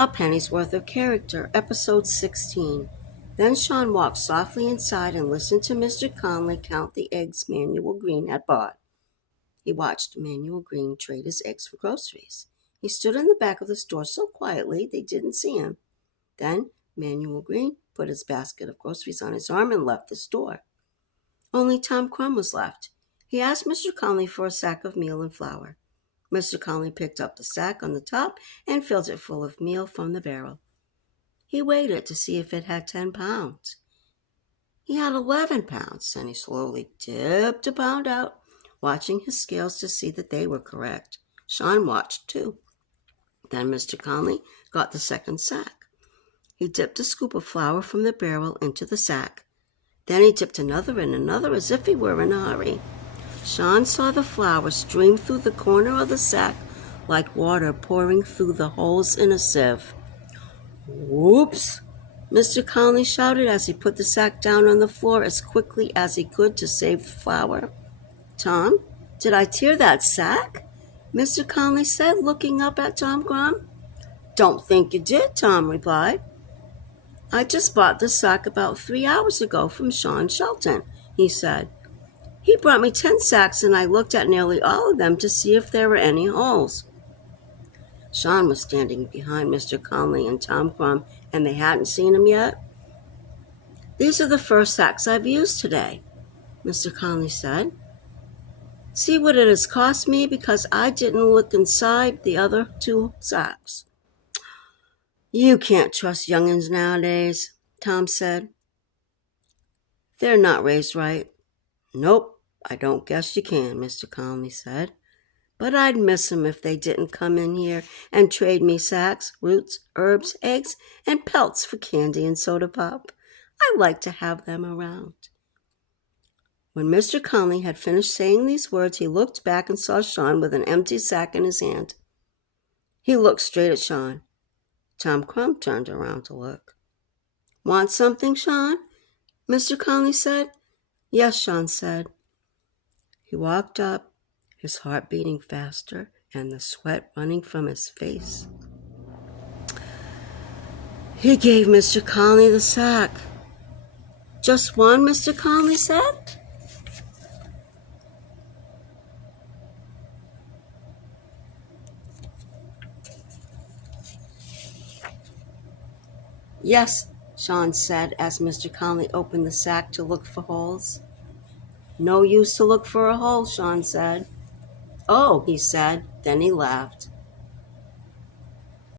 A penny's worth of character, episode 16. Then Sean walked softly inside and listened to Mr. Conley count the eggs Manuel Green had bought. He watched Manuel Green trade his eggs for groceries. He stood in the back of the store so quietly they didn't see him. Then Manuel Green put his basket of groceries on his arm and left the store. Only Tom Crumb was left. He asked Mr. Conley for a sack of meal and flour. Mr. Conley picked up the sack on the top and filled it full of meal from the barrel. He weighed it to see if it had 10 pounds. He had 11 pounds, and he slowly tipped a pound out, watching his scales to see that they were correct. Sean watched too. Then Mr. Conley got the second sack. He dipped a scoop of flour from the barrel into the sack. Then he dipped another and another as if he were in a hurry. Sean saw the flour stream through the corner of the sack like water pouring through the holes in a sieve. "Whoops!" Mr. Conley shouted as he put the sack down on the floor as quickly as he could to save the flour. "Tom, did I tear that sack?" Mr. Conley said, looking up at Tom Crumb. "Don't think you did," Tom replied. "I just bought this sack about 3 hours ago from Sean Shelton," he said. "He brought me 10 sacks, and I looked at nearly all of them to see if there were any holes." Sean was standing behind Mr. Conley and Tom Crumb, and they hadn't seen him yet. "These are the first sacks I've used today," Mr. Conley said. "See what it has cost me because I didn't look inside the other 2 sacks." "You can't trust young'uns nowadays," Tom said. "They're not raised right." "Nope, I don't guess you can," Mr. Conley said. "But I'd miss 'em if they didn't come in here and trade me sacks, roots, herbs, eggs, and pelts for candy and soda pop. I like to have them around." When Mr. Conley had finished saying these words, he looked back and saw Sean with an empty sack in his hand. He looked straight at Sean. Tom Crumb turned around to look. "Want something, Sean?" Mr. Conley said. "Yes," Sean said. He walked up, his heart beating faster and the sweat running from his face. He gave Mr. Conley the sack. "Just one?" Mr. Conley said. "Yes," Sean said as Mr. Conley opened the sack to look for holes. "No use to look for a hole," Sean said. "Oh," he said, then he laughed.